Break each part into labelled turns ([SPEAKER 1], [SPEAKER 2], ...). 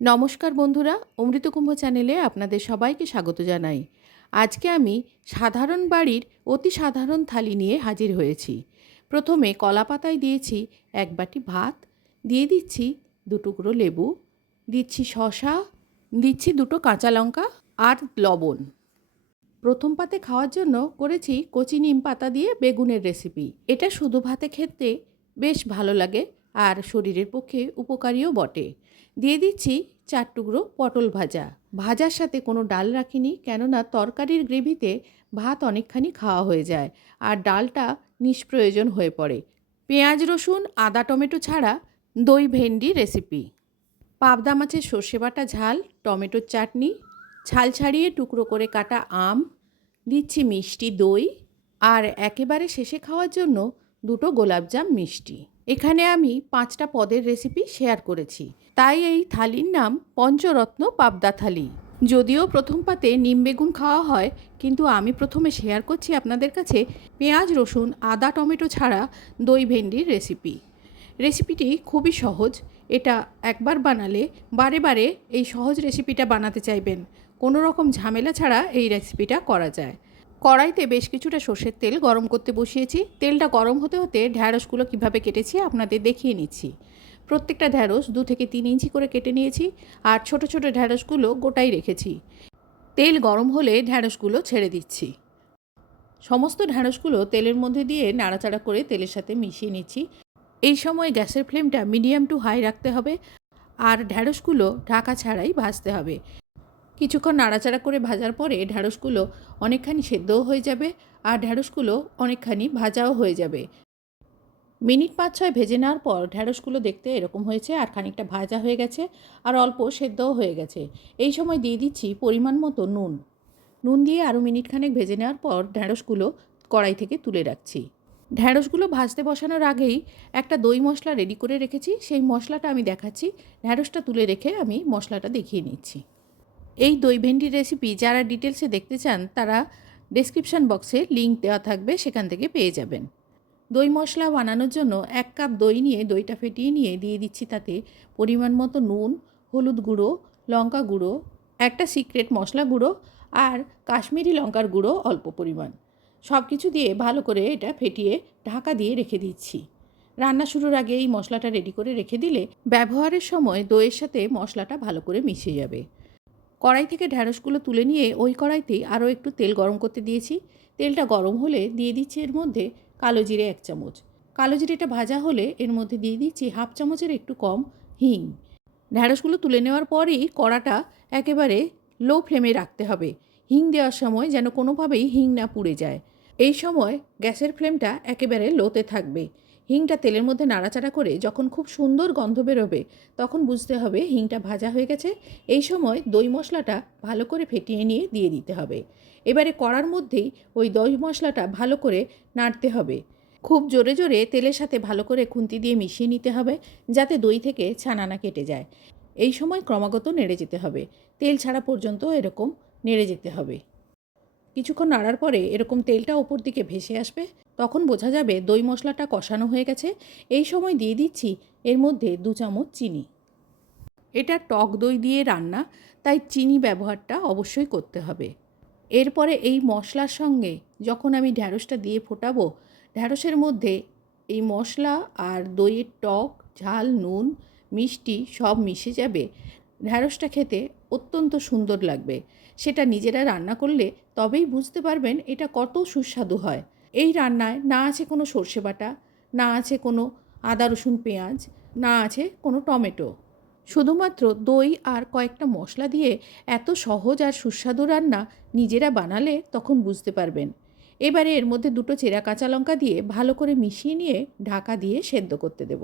[SPEAKER 1] নমস্কার বন্ধুরা, অমৃতকুম্ভ চ্যানেলে আপনাদের সবাইকে স্বাগত জানাই। আজকে আমি সাধারণ বাড়ির অতি সাধারণ থালি নিয়ে হাজির হয়েছি। প্রথমে কলা পাতায় দিয়েছি এক বাটি ভাত, দিয়ে দিচ্ছি দু টুকরো লেবু, দিচ্ছি শশা দিচ্ছি দুটো কাঁচা লঙ্কা আর লবণ। প্রথম পাতে খাওয়ার জন্য করেছি কচি নিম পাতা দিয়ে বেগুনের রেসিপি। এটা শুধু ভাতে খেতে বেশ ভালো লাগে আর শরীরের পক্ষে উপকারীও বটে। দিয়ে দিচ্ছি চার টুকরো পটল ভাজা। ভাজার সাথে কোনো ডাল রাখিনি, কেননা তরকারির গ্রেভিতে ভাত অনেকখানি খাওয়া হয়ে যায় আর ডালটা নিষ্প্রয়োজন হয়ে পড়ে। পেঁয়াজ, রসুন, আদা, টমেটো ছাড়া দই, ভেন্ডি রেসিপি পাবদা মাছের সর্ষে বাটা ঝাল, টমেটোর চাটনি, ছাল ছাড়িয়ে টুকরো করে কাটা আম, দিচ্ছি মিষ্টি দই আর একেবারে শেষে খাওয়ার জন্য দুটো গোলাপজাম মিষ্টি। এখানে আমি পাঁচটা পদের রেসিপি শেয়ার করেছি। তাই এই থালির নাম পঞ্চরত্ন পাবদা থালি। যদিও প্রথম পাতে নিম বেগুন খাওয়া হয়, কিন্তু আমি প্রথমে শেয়ার করছি আপনাদের কাছে পেঁয়াজ, রসুন, আদা, টমেটো ছাড়া দই ভেন্ডির রেসিপি রেসিপিটি খুবই সহজ। এটা একবার বানালে বারে বারে এই সহজ রেসিপিটা বানাতে চাইবেন। কোনো রকম ঝামেলা ছাড়া এই রেসিপিটা করা যায়। কড়াইতে বেশ কিছুটা সর্ষের তেল গরম করতে বসিয়েছি। তেলটা গরম হতে হতে ঢ্যাঁড়সগুলো কীভাবে কেটেছি আপনাদের দেখিয়ে নিচ্ছি। প্রত্যেকটা ঢ্যাঁড়স দু থেকে তিন ইঞ্চি করে কেটে নিয়েছি আর ছোট ছোট ঢ্যাঁড়সগুলো গোটাই রেখেছি। তেল গরম হলে ঢ্যাঁড়সগুলো ছেড়ে দিচ্ছি। সমস্ত ঢ্যাঁড়সগুলো তেলের মধ্যে দিয়ে নাড়াচাড়া করে তেলের সাথে মিশিয়ে নিচ্ছি। এই সময় গ্যাসের ফ্লেমটা মিডিয়াম টু হাই রাখতে হবে আর ঢ্যাঁড়সগুলো ঢাকা ছাড়াই ভাজতে হবে। কিছুক্ষণ নাড়াচাড়া করে ভাজার পরে ঢ্যাঁড়সগুলো অনেকখানি সেদ্ধও হয়ে যাবে আর ঢ্যাঁড়সগুলো অনেকখানি ভাজাও হয়ে যাবে। মিনিট পাঁচ ছয় ভেজে নেওয়ার পর ঢ্যাঁড়সগুলো দেখতে এরকম হয়েছে আর খানিকটা ভাজা হয়ে গেছে আর অল্প সেদ্ধও হয়ে গেছে। এই সময় দিয়ে দিচ্ছি পরিমাণ মতো নুন। নুন দিয়ে আরও মিনিট খানেক ভেজে নেওয়ার পর ঢ্যাঁড়সগুলো কড়াই থেকে তুলে রাখছি। ঢ্যাঁড়সগুলো ভাজতে বসানোর আগেই একটা দই মশলা রেডি করে রেখেছি। সেই মশলাটা আমি দেখাচ্ছি। ঢ্যাঁড়সটা তুলে রেখে আমি মশলাটা দেখিয়ে নিচ্ছি। এই দই ভেন্ডির রেসিপি যারা ডিটেলসে দেখতে চান, তারা ডেসক্রিপশান বক্সে লিঙ্ক দেওয়া থাকবে, সেখান থেকে পেয়ে যাবেন। দই মশলা বানানোর জন্য এক কাপ দই নিয়ে, দইটা ফেটিয়ে নিয়ে দিয়ে দিচ্ছি তাতে পরিমাণ মতো নুন, হলুদ গুঁড়ো, লঙ্কা গুঁড়ো, একটা সিক্রেট মশলা গুঁড়ো আর কাশ্মীরি লঙ্কার গুঁড়ো অল্প পরিমাণ। সব কিছু দিয়ে ভালো করে এটা ফেটিয়ে ঢাকা দিয়ে রেখে দিচ্ছি। রান্না শুরুর আগে এই মশলাটা রেডি করে রেখে দিলে ব্যবহারের সময় দইয়ের সাথে মশলাটা ভালো করে মিশে যাবে। কড়াই থেকে ঢ্যাঁড়সগুলো তুলে নিয়ে ওই কড়াইতেই আরও একটু তেল গরম করতে দিয়েছি। তেলটা গরম হলে দিয়ে দিচ্ছি এর মধ্যে কালো জিরে এক চামচ। কালো জিরেটা ভাজা হলে এর মধ্যে দিয়ে দিচ্ছি হাফ চামচের একটু কম হিং। ঢ্যাঁড়সগুলো তুলে নেওয়ার পরেই কড়াটা একেবারে লো ফ্লেমে রাখতে হবে। হিং দেওয়ার সময় যেন কোনোভাবেই হিং না পুড়ে যায়। এই সময় গ্যাসের ফ্লেমটা একেবারে লোতে থাকবে। হিংটা তেলের মধ্যে নাড়াচাড়া করে যখন খুব সুন্দর গন্ধ বেরোবে, তখন বুঝতে হবে হিংটা ভাজা হয়ে গেছে। এই সময় দই মশলাটা ভালো করে ফেটিয়ে নিয়ে দিয়ে দিতে হবে। এবারে কড়ার মধ্যেই ওই দই মশলাটা ভালো করে নাড়তে হবে। খুব জোরে জোরে তেলের সাথে ভালো করে খুন্তি দিয়ে মিশিয়ে নিতে হবে, যাতে দই থেকে ছানা না কেটে যায়। এই সময় ক্রমাগত নেড়ে যেতে হবে। তেল ছাড়া পর্যন্ত এরকম নেড়ে যেতে হবে। কিছুক্ষণ নাড়ার পরে এরকম তেলটা ওপর দিকে ভেসে আসবে, তখন বোঝা যাবে দই মশলাটা কষানো হয়ে গেছে। এই সময় দিয়ে দিচ্ছি এর মধ্যে দু চামচ চিনি। এটা টক দই দিয়ে রান্না, তাই চিনি ব্যবহারটা অবশ্যই করতে হবে। এরপরে এই মশলার সঙ্গে যখন আমি ঢ্যাঁড়সটা দিয়ে ফোটাবো, ঢ্যাঁড়সের মধ্যে এই মশলা আর দইয়ের টক, ঝাল, নুন, মিষ্টি সব মিশে যাবে। ঢ্যাঁড়সটা খেতে অত্যন্ত সুন্দর লাগবে। সেটা নিজেরা রান্না করলে তবেই বুঝতে পারবেন এটা কত সুস্বাদু হয়। এই রান্নায় না আছে কোনো সর্ষে বাটা, না আছে কোনো আদা, রসুন, পেঁয়াজ, না আছে কোনো টমেটো। শুধুমাত্র দই আর কয়েকটা মশলা দিয়ে এত সহজ আর সুস্বাদু রান্না নিজেরা বানালে তখন বুঝতে পারবেন। এবারে এর মধ্যে দুটো চেরা কাঁচা লঙ্কা দিয়ে ভালো করে মিশিয়ে নিয়ে ঢাকা দিয়ে সেদ্ধ করতে দেব।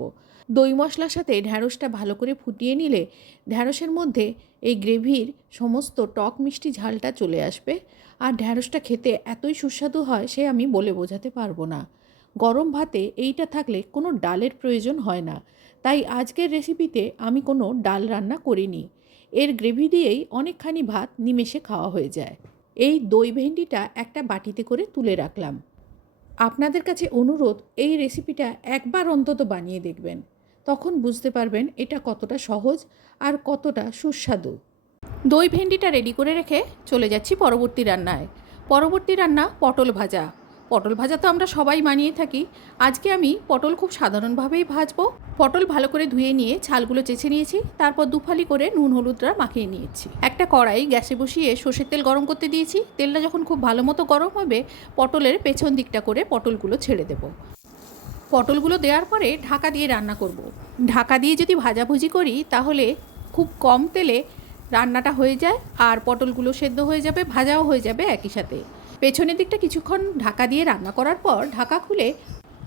[SPEAKER 1] দই মশলার সাথে ঢ্যাঁড়সটা ভালো করে ফুটিয়ে নিলে ঢ্যাঁড়সের মধ্যে এই গ্রেভির সমস্ত টক মিষ্টি ঝালটা চলে আসবে। আর ঢ্যাঁড়সটা খেতে এতই সুস্বাদু হয় সে আমি বলে বোঝাতে পারব না। গরম ভাতে এইটা থাকলে কোনো ডালের প্রয়োজন হয় না। তাই আজকের রেসিপিতে আমি কোনো ডাল রান্না করিনি। এর গ্রেভি দিয়েই অনেকখানি ভাত নিমেষে খাওয়া হয়ে যায়। এই দই ভেন্ডিটা একটা বাটিতে করে তুলে রাখলাম। আপনাদের কাছে অনুরোধ, এই রেসিপিটা একবার অন্তত বানিয়ে দেখবেন। তখন বুঝতে পারবেন এটা কতটা সহজ আর কতটা সুস্বাদু। দই ভেন্ডিটা রেডি করে রেখে চলে যাচ্ছি পরবর্তী রান্নায়। পরবর্তী রান্না পটল ভাজা। পটল ভাজা তো আমরা সবাই মানিয়ে থাকি। আজকে আমি পটল খুব সাধারণভাবেই ভাজবো। পটল ভালো করে ধুয়ে নিয়ে ছালগুলো চেঁচে নিয়েছি, তারপর দুফালি করে নুন হলুদটা মাখিয়ে নিয়েছি। একটা কড়াই গ্যাসে বসিয়ে সর্ষের তেল গরম করতে দিয়েছি। তেলটা যখন খুব ভালো মতো গরম হবে, পটলের পেছন দিকটা করে পটলগুলো ছেড়ে দেবো। পটলগুলো দেওয়ার পরে ঢাকা দিয়ে রান্না করব। ঢাকা দিয়ে যদি ভাজাভুজি করি, তাহলে খুব কম তেলে রান্নাটা হয়ে যায় আর পটলগুলো সেদ্ধ হয়ে যাবে, ভাজাও হয়ে যাবে একই সাথে। পেছনের দিকটা কিছুক্ষণ ঢাকা দিয়ে রান্না করার পর ঢাকা খুলে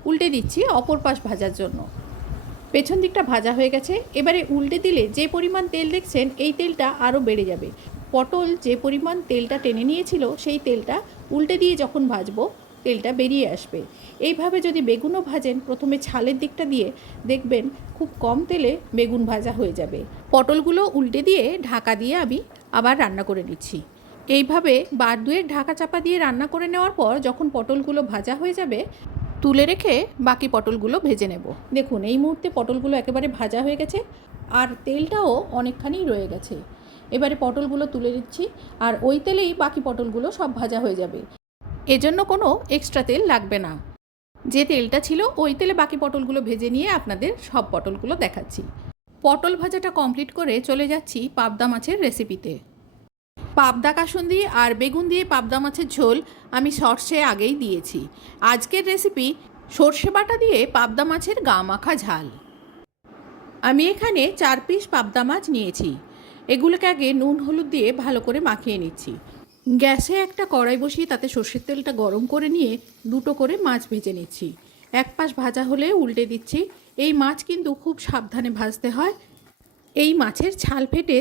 [SPEAKER 1] উল্টে দিচ্ছি অপর পাশ ভাজার জন্য। পেছন দিকটা ভাজা হয়ে গেছে, এবারে উল্টে দিলে যে পরিমাণ তেল দেখছেন এই তেলটা আরও বেড়ে যাবে। পটল যে পরিমাণ তেলটা টেনে নিয়েছিল সেই তেলটা উল্টে দিয়ে যখন ভাজবো তেলটা বেরিয়ে আসবে। এইভাবে যদি বেগুনও ভাজেন, প্রথমে ছালের দিকটা দিয়ে দেখবেন খুব কম তেলে বেগুন ভাজা হয়ে যাবে। পটলগুলো উল্টে দিয়ে ঢাকা দিয়ে আমি আবার রান্না করে নিচ্ছি। এইভাবে বার দুয়েক ঢাকা চাপা দিয়ে রান্না করে নেওয়ার পর যখন পটলগুলো ভাজা হয়ে যাবে, তুলে রেখে বাকি পটলগুলো ভেজে নেব। দেখুন, এই মুহূর্তে পটলগুলো একেবারে ভাজা হয়ে গেছে আর তেলটাও অনেকখানি রয়ে গেছে। এবারে পটলগুলো তুলে দিচ্ছি আর ওই তেলেই বাকি পটলগুলো সব ভাজা হয়ে যাবে। এজন্য কোনো এক্সট্রা তেল লাগবে না। যে তেলটা ছিল ওই তেলে বাকি পটলগুলো ভেজে নিয়ে আপনাদের সব পটলগুলো দেখাচ্ছি। পটল ভাজাটা কমপ্লিট করে চলে যাচ্ছি পাবদা মাছের রেসিপিতে পাবদা কাসুন্দি আর বেগুন দিয়ে পাবদা মাছের ঝোল আমি সর্ষে আগেই দিয়েছি। আজকের রেসিপি, সর্ষে বাটা দিয়ে পাবদা মাছের গা মাখা ঝাল। আমি এখানে চার পিস পাবদা মাছ নিয়েছি। এগুলোকে আগে নুন, হলুদ দিয়ে ভালো করে মাখিয়ে নিচ্ছি। গ্যাসে একটা কড়াই বসিয়ে তাতে সর্ষের তেলটা গরম করে নিয়ে দুটো করে মাছ ভেজে নিচ্ছি। এক পাশ ভাজা হলে উল্টে দিচ্ছি। এই মাছ কিন্তু খুব সাবধানে ভাজতে হয়। এই মাছের ছাল ফেটে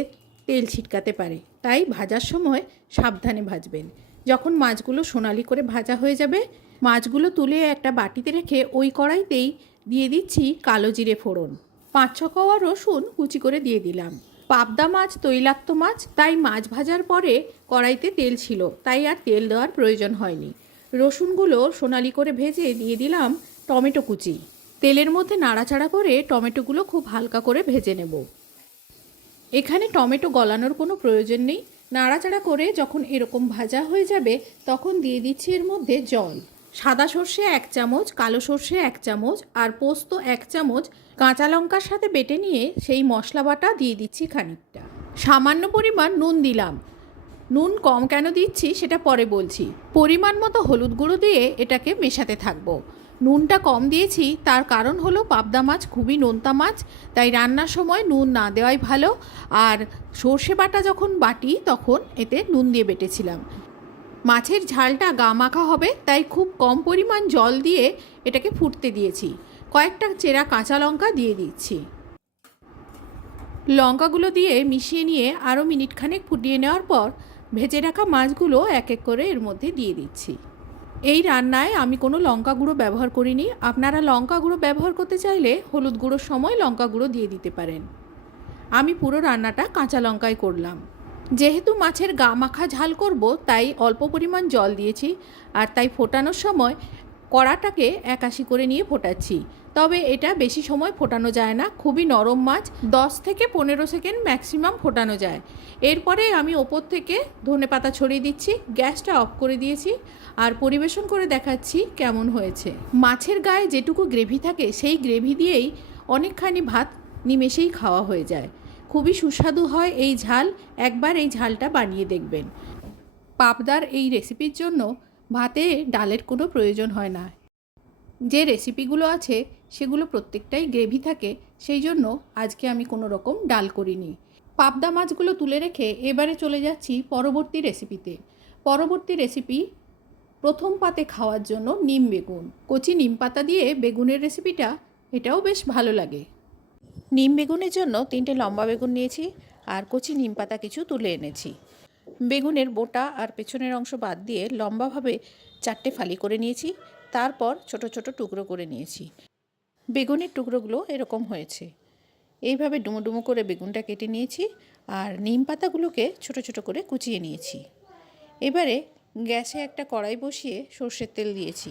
[SPEAKER 1] তেল ছিটকাতে পারে। তাই ভাজার সময় সাবধানে ভাজবেন। যখন মাছগুলো সোনালি করে ভাজা হয়ে যাবে, মাছগুলো তুলে একটা বাটিতে রেখে ওই কড়াইতেই দিয়ে দিচ্ছি কালো জিরে ফোড়ন। পাঁচ ছ কোয়া রসুন কুচি করে দিয়ে দিলাম। পাবদা মাছ, তৈলাক্ত মাছ, তাই মাছ ভাজার পরে কড়াইতে তেল ছিল, তাই আর তেল দেওয়ার প্রয়োজন হয়নি। রসুনগুলো সোনালি করে ভেজে দিয়ে দিলাম টমেটো কুচি। তেলের মধ্যে নাড়াচাড়া করে টমেটোগুলো খুব হালকা করে ভেজে নেব। এখানে টমেটো গলানোর কোনো প্রয়োজন নেই। নাড়াচাড়া করে যখন এরকম ভাজা হয়ে যাবে, তখন দিয়ে দিচ্ছি এর মধ্যে জল। সাদা সর্ষে এক চামচ, কালো সর্ষে এক চামচ, আর পোস্ত এক চামচ, কাঁচা লঙ্কার সাথে বেটে নিয়ে সেই মশলা বাটা দিয়ে দিচ্ছি খানিকটা। সামান্য পরিমাণ নুন দিলাম। নুন কম কেন দিচ্ছি সেটা পরে বলছি। পরিমাণ মতো হলুদ গুঁড়ো দিয়ে এটাকে মেশাতে থাকব। নুনটা কম দিয়েছি, তার কারণ হলো পাবদা মাছ খুবই নোনতা মাছ, তাই রান্নার সময় নুন না দেওয়াই ভালো। আর সর্ষে বাটা যখন বাটি, তখন এতে নুন দিয়ে বেটেছিলাম। মাছের ঝালটা গা মাখা হবে, তাই খুব কম পরিমাণ জল দিয়ে এটাকে ফুটতে দিয়েছি। কয়েকটা চেরা কাঁচা লঙ্কা দিয়ে দিচ্ছি। লঙ্কাগুলো দিয়ে মিশিয়ে নিয়ে আরও মিনিট খানেক ফুটিয়ে নেওয়ার পর, ভেজে রাখা মাছগুলো এক এক করে এর মধ্যে দিয়ে দিচ্ছি। এই রান্নায় আমি কোনো লঙ্কা গুঁড়ো ব্যবহার করিনি। আপনারা লঙ্কা গুঁড়ো ব্যবহার করতে চাইলে হলুদ গুঁড়োর সময় লঙ্কা গুঁড়ো দিয়ে দিতে পারেন। আমি পুরো রান্নাটা কাঁচা লঙ্কায় করলাম। যেহেতু মাছের গা মাখা ঝাল করব, তাই অল্প পরিমাণ জল দিয়েছি, আর তাই ফোটানোর সময় কড়াটাকে একাশি করে নিয়ে ফোটাচ্ছি। তবে এটা বেশি সময় ফোটানো যায় না, খুবই নরম মাছ, দশ থেকে পনেরো সেকেন্ড ম্যাক্সিমাম ফোটানো যায়। এরপরে আমি ওপর থেকে ধনে পাতা ছড়িয়ে দিচ্ছি, গ্যাসটা অফ করে দিয়েছি আর পরিবেশন করে দেখাচ্ছি কেমন হয়েছে। মাছের গায়ে যেটুকু গ্রেভি থাকে, সেই গ্রেভি দিয়েই অনেকখানি ভাত নিমেষেই খাওয়া হয়ে যায়। খুবই সুস্বাদু হয় এই ঝাল, একবার এই ঝালটা বানিয়ে দেখবেন। পাবদার এই রেসিপির জন্য ভাতে ডালের কোনো প্রয়োজন হয় না। যে রেসিপিগুলো আছে, সেগুলো প্রত্যেকটাই গ্রেভি থাকে, সেই জন্য আজকে আমি কোনো রকম ডাল করিনি। পাবদা মাছগুলো তুলে রেখে এবারে চলে যাচ্ছি পরবর্তী রেসিপিতে। পরবর্তী রেসিপি, প্রথম পাতে খাওয়ার জন্য নিম বেগুন। কচি নিম পাতা দিয়ে বেগুনের রেসিপিটা, এটাও বেশ ভালো লাগে। নিম বেগুনের জন্য তিনটে লম্বা বেগুন নিয়েছি, আর কচি নিম পাতা কিছু তুলে এনেছি। বেগুনের বোটা আর পেছনের অংশ বাদ দিয়ে লম্বাভাবে চারটে ফালি করে নিয়েছি, তারপর ছোট ছোট টুকরো করে নিয়েছি। বেগুনের টুকরোগুলো এরকম হয়েছে। এইভাবে ডুমো ডুমো করে বেগুনটা কেটে নিয়েছি আর নিম পাতাগুলোকে ছোট ছোট করে কুচিয়ে নিয়েছি। এবারে গ্যাসে একটা কড়াই বসিয়ে সর্ষের তেল দিয়েছি।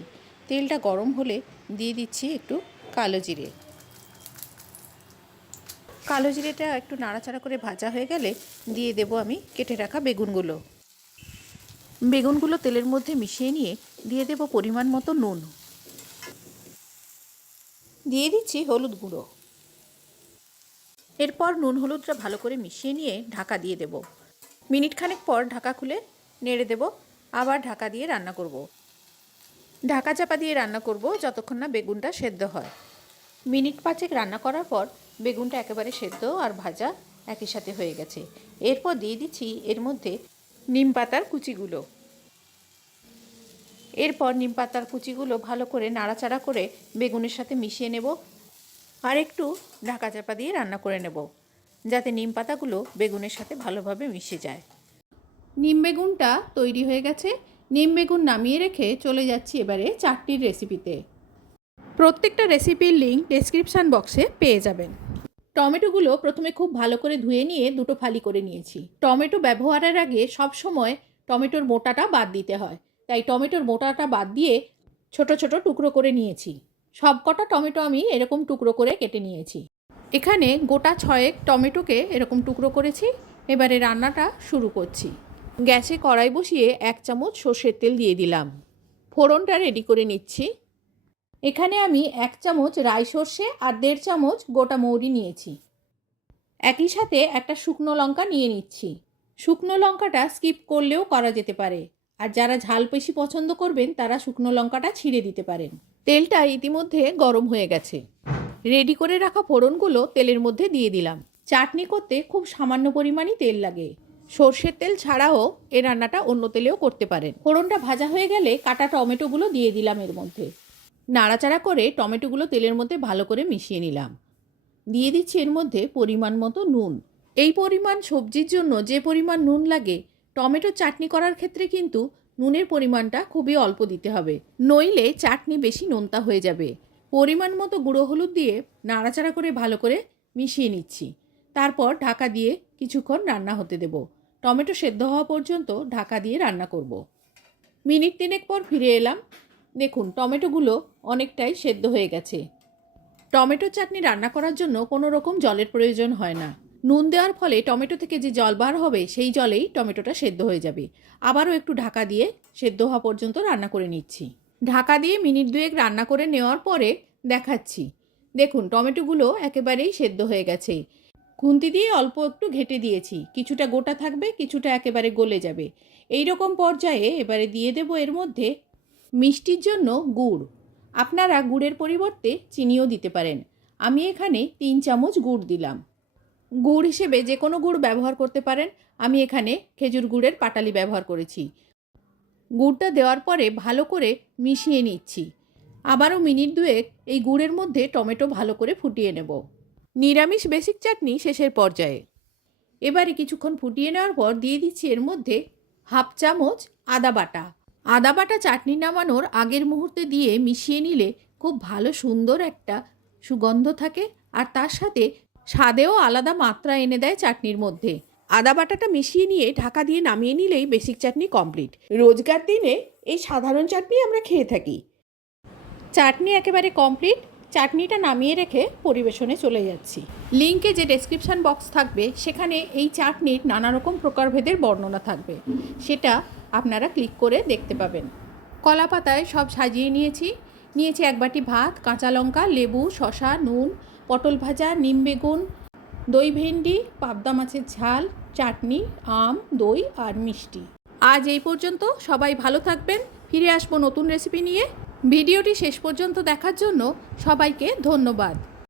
[SPEAKER 1] তেলটা গরম হলে দিয়ে দিচ্ছি একটু কালো জিরে। কালো জিরেটা একটু নাড়াচাড়া করে ভাজা হয়ে গেলে দিয়ে দেব আমি কেটে রাখা বেগুনগুলো। বেগুনগুলো তেলের মধ্যে মিশিয়ে নিয়ে দিয়ে দেব পরিমাণ মতো নুন। দিয়ে দিচ্ছি হলুদ গুঁড়ো। এরপর নুন হলুদটা ভালো করে মিশিয়ে নিয়ে ঢাকা দিয়ে দেব। মিনিট খানেক পর ঢাকা খুলে নেড়ে দেব, আবার ঢাকা দিয়ে রান্না করব। ঢাকা চাপা দিয়ে রান্না করব যতক্ষণ না বেগুনটা সেদ্ধ হয়। মিনিট পাঁচেক রান্না করার পর বেগুনটা একেবারে সেদ্ধ আর ভাজা একই সাথে হয়ে গেছে। এরপর দিয়ে দিচ্ছি এর মধ্যে নিম পাতার কুচিগুলো। এরপর নিম পাতার কুচিগুলো ভালো করে নাড়াচাড়া করে বেগুনের সাথে মিশিয়ে নেব আর একটু ঢাকা চাপা দিয়ে রান্না করে নেব, যাতে নিম পাতাগুলো বেগুনের সাথে ভালোভাবে মিশে যায়। নিম বেগুনটা তৈরি হয়ে গেছে। নিম বেগুন নামিয়ে রেখে চলে যাচ্ছি এবারে চাটনির রেসিপিতে প্রত্যেকটা রেসিপির লিঙ্ক ডেসক্রিপশান বক্সে পেয়ে যাবেন। টমেটোগুলো প্রথমে খুব ভালো করে ধুয়ে নিয়ে দুটো ফালি করে নিয়েছি। টমেটো ব্যবহারের আগে সব সময় টমেটোর মোটাটা বাদ দিতে হয়। তাই টমেটোর মোটাটা বাদ দিয়ে ছোট ছোট টুকরো করে নিয়েছি। সব কটা টমেটো আমি এরকম টুকরো করে কেটে নিয়েছি। এখানে গোটা ছয়েক টমেটোকে এরকম টুকরো করেছি। এবারে রান্নাটা শুরু করছি। গ্যাসে কড়াই বসিয়ে এক চামচ সর্ষের তেল দিয়ে দিলাম। ফোড়নটা রেডি করে নিচ্ছি। এখানে আমি এক চামচ রাই সর্ষে আর দেড় চামচ গোটা মৌরি নিয়েছি। একই সাথে একটা শুকনো লঙ্কা নিয়ে নিচ্ছি। শুকনো লঙ্কাটা স্কিপ করলেও করা যেতে পারে। আর যারা ঝাল বেশি পছন্দ করবেন, তারা শুকনো লঙ্কাটা ছিঁড়ে দিতে পারেন। তেলটা ইতিমধ্যে গরম হয়ে গেছে। রেডি করে রাখা ফোড়নগুলো তেলের মধ্যে দিয়ে দিলাম। চাটনি করতে খুব সামান্য পরিমাণই তেল লাগে। সর্ষের তেল ছাড়াও এ রান্নাটা অন্য তেলেও করতে পারেন। ফোড়নটা ভাজা হয়ে গেলে কাটা টমেটোগুলো দিয়ে দিলাম এর মধ্যে। নাড়াচাড়া করে টমেটোগুলো তেলের মধ্যে ভালো করে মিশিয়ে নিলাম। দিয়ে দিচ্ছি এর মধ্যে পরিমাণ মতো নুন। এই পরিমাণ সবজির জন্য যে পরিমাণ নুন লাগে টমেটো চাটনি করার ক্ষেত্রে কিন্তু নুনের পরিমাণটা খুবই অল্প দিতে হবে। নইলে চাটনি বেশি নোনতা হয়ে যাবে। পরিমাণ মতো গুঁড়ো হলুদ দিয়ে নাড়াচাড়া করে ভালো করে মিশিয়ে নিচ্ছি। তারপর ঢাকা দিয়ে কিছুক্ষণ রান্না হতে দেব। টমেটো সেদ্ধ হওয়া পর্যন্ত ঢাকা দিয়ে রান্না করব। মিনিট তিনেক পর ফিরে এলাম। দেখুন, টমেটোগুলো অনেকটাই সেদ্ধ হয়ে গেছে। টমেটো চাটনি রান্না করার জন্য কোনো রকম জলের প্রয়োজন হয় না। নুন দেওয়ার ফলে টমেটো থেকে যে জল বার হবে, সেই জলেই টমেটোটা সেদ্ধ হয়ে যাবে। আবারও একটু ঢাকা দিয়ে সেদ্ধ হওয়া পর্যন্ত রান্না করে নিচ্ছি। ঢাকা দিয়ে মিনিট দুয়েক রান্না করে নেওয়ার পরে দেখাচ্ছি। দেখুন, টমেটোগুলো একেবারেই সেদ্ধ হয়ে গেছে। খুন্তি দিয়ে অল্প একটু ঘেটে দিয়েছি। কিছুটা গোটা থাকবে, কিছুটা একেবারে গলে যাবে। এই রকম পর্যায়ে এবারে দিয়ে দেব এর মধ্যে মিষ্টির জন্য গুড়। আপনারা গুড়ের পরিবর্তে চিনিও দিতে পারেন। আমি এখানে তিন চামচ গুড় দিলাম। গুড় হিসেবে যে কোনো গুড় ব্যবহার করতে পারেন। আমি এখানে খেজুর গুড়ের পাটালি ব্যবহার করেছি। গুড়টা দেওয়ার পরে ভালো করে মিশিয়ে নিচ্ছি। আবারও মিনিট দুয়েক এই গুড়ের মধ্যে টমেটো ভালো করে ফুটিয়ে নেব। নিরামিষ বেসিক চাটনি শেষের পর্যায়ে। এবারে কিছুক্ষণ ফুটিয়ে নেওয়ার পর দিয়ে দিচ্ছি এর মধ্যে হাফ চামচ আদা বাটা। আদা বাটা চাটনি নামানোর আগের মুহূর্তে দিয়ে মিশিয়ে নিলে খুব ভালো সুন্দর একটা সুগন্ধ থাকে আর তার সাথে স্বাদেও আলাদা মাত্রা এনে দেয় চাটনির মধ্যে। আদা বাটাটা মিশিয়ে নিয়ে ঢাকা দিয়ে নামিয়ে নিলেই বেসিক চাটনি কমপ্লিট। রোজকার দিনে এই সাধারণ চাটনি আমরা খেয়ে থাকি। চাটনি একেবারে কমপ্লিট। চাটনিটা নামিয়ে রেখে পরিবেশনে চলে যাচ্ছি। লিঙ্কে যে ডেসক্রিপশান বক্স থাকবে, সেখানে এই চাটনির নানা রকম প্রকারভেদের বর্ণনা থাকবে। সেটা আপনারা ক্লিক করে দেখতে পাবেন। কলা পাতায় সব সাজিয়ে নিয়েছি। নিয়েছি এক বাটি ভাত, কাঁচা লঙ্কা, লেবু শশা নুন, পটল ভাজা, নিম বেগুন, দই ভেন্ডি, পাবদা মাছের ঝাল, চাটনি, আম, দই আর মিষ্টি। আজ এই পর্যন্ত সবাই ভালো থাকবেন। ফিরে আসব নতুন রেসিপি নিয়ে। ভিডিওটি শেষ পর্যন্ত দেখার জন্য সবাইকে ধন্যবাদ।